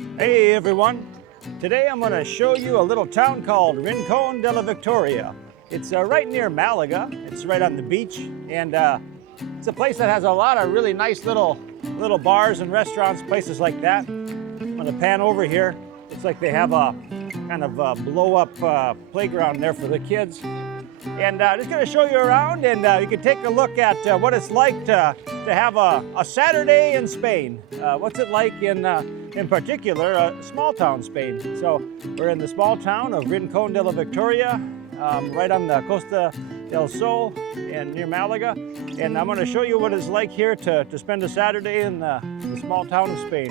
Hey everyone, today I'm going to show you a little town called Rincón de la Victoria. It's right near Malaga. It's right on the beach, and it's a place that has a lot of really nice little bars and restaurants, places like that. I'm going to pan over here. Looks like they have a kind of blow-up playground there for the kids. And just going to show you around, and you can take a look at what it's like to have a Saturday in Spain. What's it like in particular, small town Spain. So we're in the small town of Rincón de la Victoria, right on the Costa del Sol and near Malaga. And I'm going to show you what it's like here to spend a Saturday in the small town of Spain.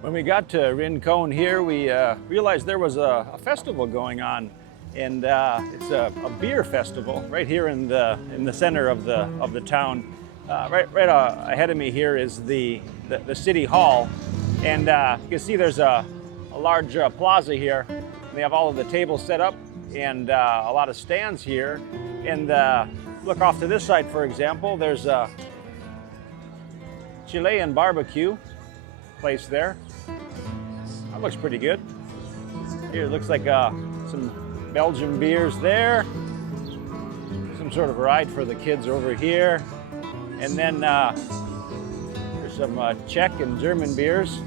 When we got to Rincón here, we realized there was a festival going on, and it's a beer festival right here in the center of the town. Right ahead of me here is the city hall, and you can see there's a large plaza here. They have all of the tables set up and a lot of stands here. And look off to this side, for example, there's a Chilean barbecue place there. That looks pretty good. Here it looks like some Belgian beers there. Some sort of ride for the kids over here. And then there's some Czech and German beers,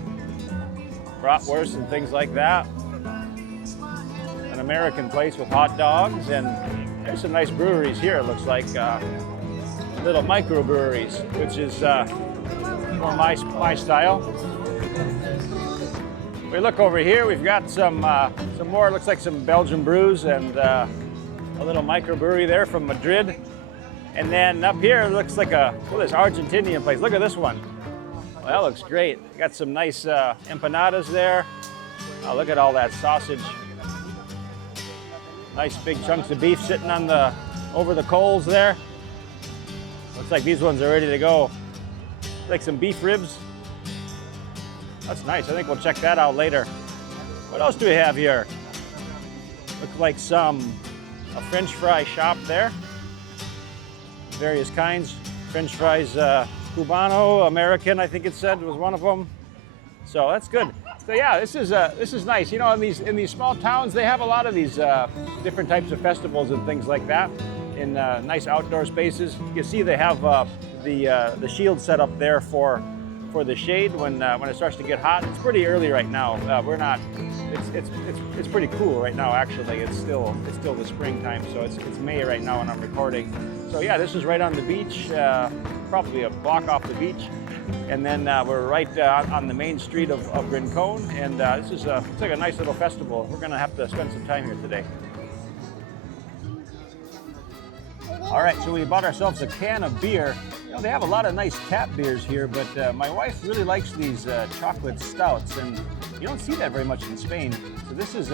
bratwurst and things like that. An American place with hot dogs, and there's some nice breweries here, it looks like. Little microbreweries, which is more my style. We look over here, we've got some more, looks like some Belgian brews and a little microbrewery there from Madrid. And then up here, it looks like this Argentinian place. Look at this one. Well, that looks great. Got some nice empanadas there. Oh, look at all that sausage. Nice big chunks of beef sitting over the coals there. Looks like these ones are ready to go. Like some beef ribs. That's nice. I think we'll check that out later. What else do we have here? Looks like a French fry shop there. Various kinds. French fries, Cubano, American, I think it said was one of them. So that's good. So yeah, this is nice. You know, in these small towns, they have a lot of these different types of festivals and things like that in nice outdoor spaces. You can see they have the shield set up there for the shade when it starts to get hot. It's pretty early right now. It's pretty cool right now. Actually, it's still the springtime. So it's May right now when I'm recording. So yeah, this is right on the beach, probably a block off the beach, and then we're right on the main street of Rincón, and it's like a nice little festival. We're gonna have to spend some time here today. All right, so we bought ourselves a can of beer. You know, they have a lot of nice tap beers here, but my wife really likes these chocolate stouts, and you don't see that very much in Spain. So this is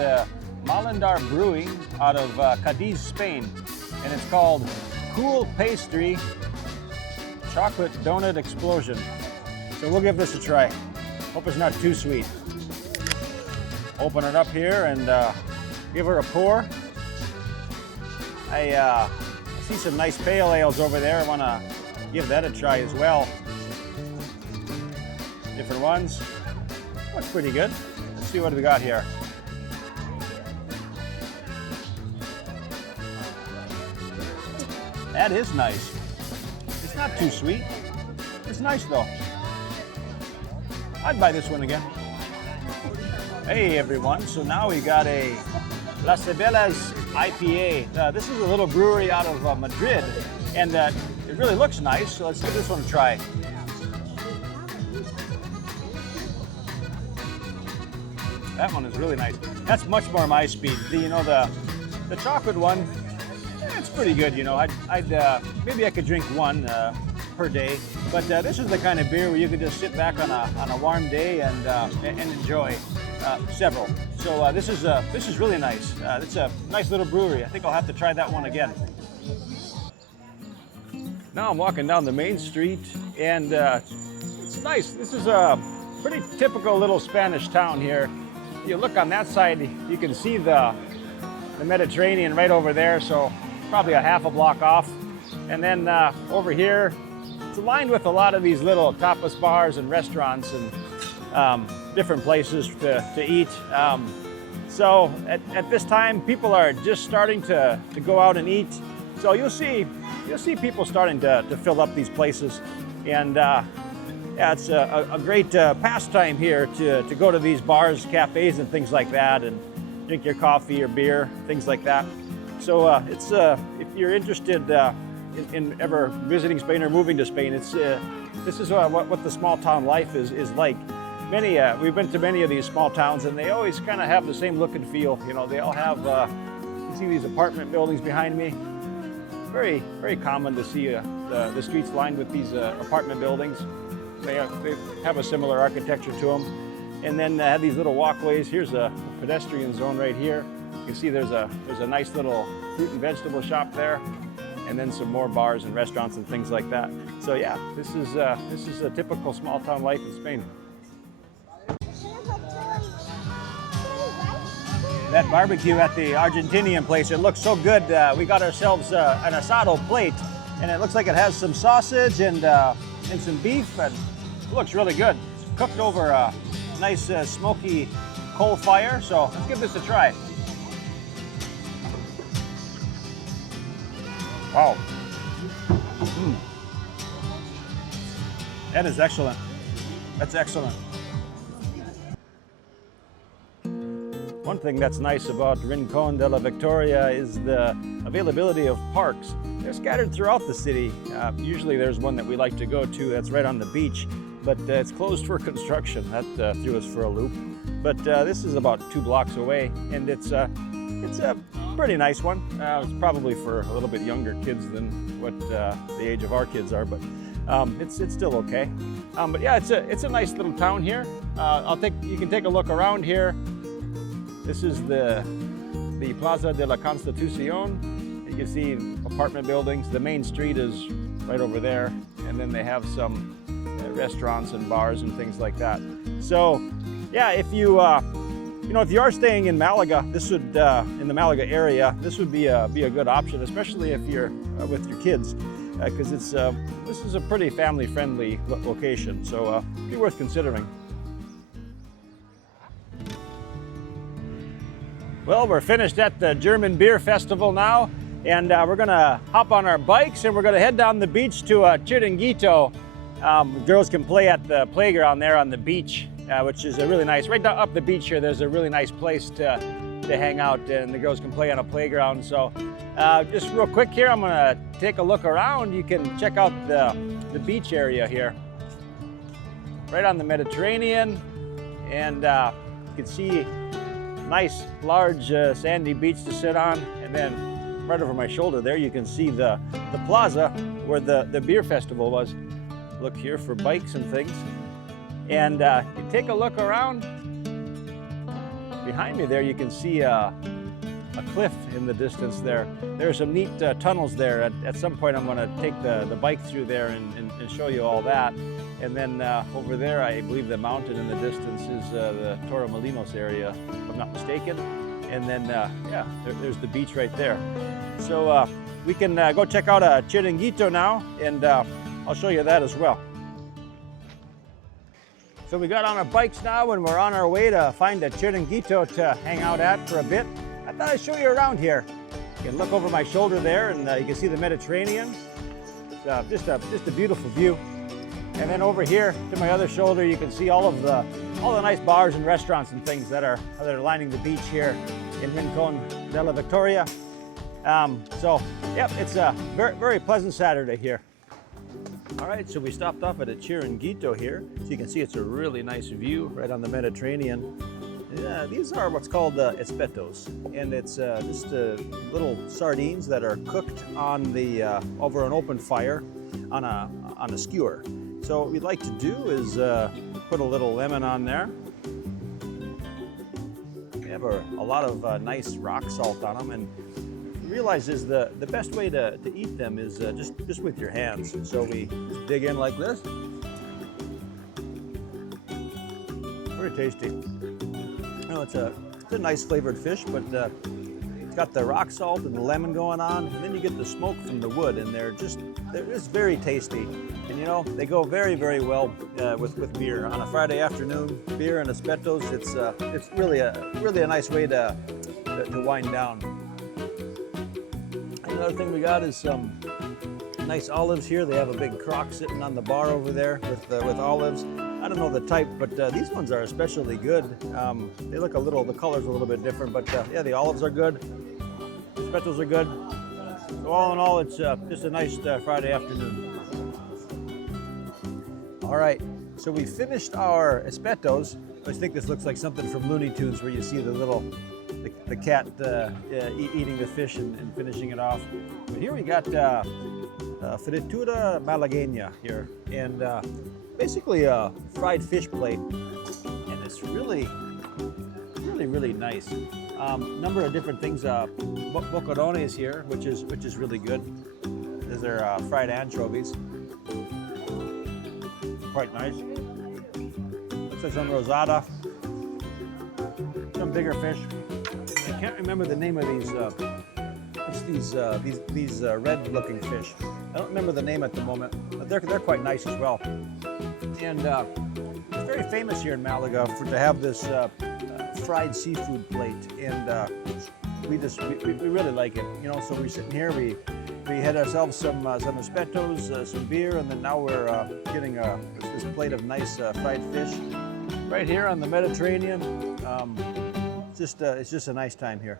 Malandar Brewing out of Cadiz, Spain, and it's called Cool Pastry Chocolate Donut Explosion. So we'll give this a try. Hope it's not too sweet. Open it up here and give her a pour. I see some nice pale ales over there. I want to give that a try as well. Different ones. Looks pretty good. Let's see what we got here. That is nice. It's not too sweet. It's nice though. I'd buy this one again. Hey everyone, so now we got a Las Cebelas IPA. This is a little brewery out of Madrid, and it really looks nice, so let's give this one a try. That one is really nice. That's much more my speed. The chocolate one, it's pretty good. You know, maybe I could drink one per day, but this is the kind of beer where you could just sit back on a warm day and enjoy several. So this is really nice. It's a nice little brewery. I think I'll have to try that one again. Now I'm walking down the main street, and it's nice. This is a pretty typical little Spanish town here. You look on that side, you can see the Mediterranean right over there, so probably a half a block off. And then over here, it's lined with a lot of these little tapas bars and restaurants and different places to eat. So at this time, people are just starting to go out and eat. So you'll see people starting to fill up these places, and yeah, it's a great pastime here to go to these bars, cafes, and things like that, and drink your coffee or beer, things like that. So it's if you're interested in ever visiting Spain or moving to Spain, it's this is what the small town life is like. We've been to many of these small towns, and they always kind of have the same look and feel. You know, they all have. You see these apartment buildings behind me. Very, very common to see the streets lined with these apartment buildings. They have a similar architecture to them, and then have these little walkways. Here's a pedestrian zone right here. You can see there's a nice little fruit and vegetable shop there, and then some more bars and restaurants and things like that. So yeah, this is a typical small town life in Spain. That barbecue at the Argentinian place, it looks so good. We got ourselves an Asado plate, and it looks like it has some sausage and some beef, and it looks really good. It's cooked over a nice smoky coal fire, so let's give this a try. Wow. That is excellent. That's excellent. One thing that's nice about Rincón de la Victoria is the availability of parks. They're scattered throughout the city. Usually there's one that we like to go to that's right on the beach, but it's closed for construction. That threw us for a loop. But this is about 2 blocks away, and it's a pretty nice one. It's probably for a little bit younger kids than what the age of our kids are, but it's still okay. But yeah, it's a nice little town here. You can take a look around here. This is the Plaza de la Constitución. You can see apartment buildings. The main street is right over there, and then they have some restaurants and bars and things like that. So, yeah, if you if you are staying in Malaga, this would in the Malaga area, this would be a good option, especially if you're with your kids, because this is a pretty family-friendly location. So, be worth considering. Well, we're finished at the German Beer Festival now, and we're gonna hop on our bikes and we're gonna head down the beach to Chiringuito. Girls can play at the playground there on the beach, which is a really nice, right up the beach here, there's a really nice place to hang out, and the girls can play on a playground. So just real quick here, I'm gonna take a look around. You can check out the beach area here, right on the Mediterranean, and you can see nice, large, sandy beach to sit on, and then right over my shoulder there, you can see the plaza where the beer festival was. Look here for bikes and things, and you take a look around. Behind me there, you can see a cliff in the distance there. There are some neat tunnels there. At some point, I'm going to take the bike through there and show you all that. And then over there, I believe the mountain in the distance is the Torremolinos area, if I'm not mistaken. And then, yeah, there's the beach right there. So we can go check out Chiringuito now, and I'll show you that as well. So we got on our bikes now, and we're on our way to find a Chiringuito to hang out at for a bit. I thought I'd show you around here. You can look over my shoulder there, and you can see the Mediterranean. It's just a beautiful view. And then over here to my other shoulder, you can see all the nice bars and restaurants and things that are lining the beach here in Rincón de la Victoria. So, yep, it's a very, very pleasant Saturday here. All right, so we stopped off at a Chiringuito here. So you can see it's a really nice view right on the Mediterranean. These are what's called Espetos, and it's just little sardines that are cooked on over an open fire on a skewer. So what we'd like to do is put a little lemon on there. We have a lot of nice rock salt on them, and realize is the best way to eat them is just with your hands. So we just dig in like this. Very tasty. You know, it's a nice flavored fish, but it's got the rock salt and the lemon going on, and then you get the smoke from the wood, and they're just very tasty. And you know, they go very, very well with beer. On a Friday afternoon, beer and Espetos, it's really a nice way to wind down. Another thing we got is some nice olives here. They have a big crock sitting on the bar over there with olives. I don't know the type, but these ones are especially good. They look the color's a little bit different, but yeah, the olives are good. Espetos are good. So all in all, it's just a nice Friday afternoon. All right, so we finished our Espetos. I think this looks like something from Looney Tunes where you see the cat eating the fish and finishing it off. But here we got fritura malagueña here, and basically a fried fish plate, and it's really nice. Number of different things. Boquerones here, which is really good. These are fried anchovies, quite nice. Looks like some rosada, some bigger fish. I can't remember the name of these red-looking fish. I don't remember the name at the moment, but they're quite nice as well. And it's very famous here in Malaga to have this fried seafood plate, and we really like it. You know, so we're sitting here, we had ourselves some Espetos, some beer, and then now we're getting this plate of nice fried fish right here on the Mediterranean. It's just a nice time here.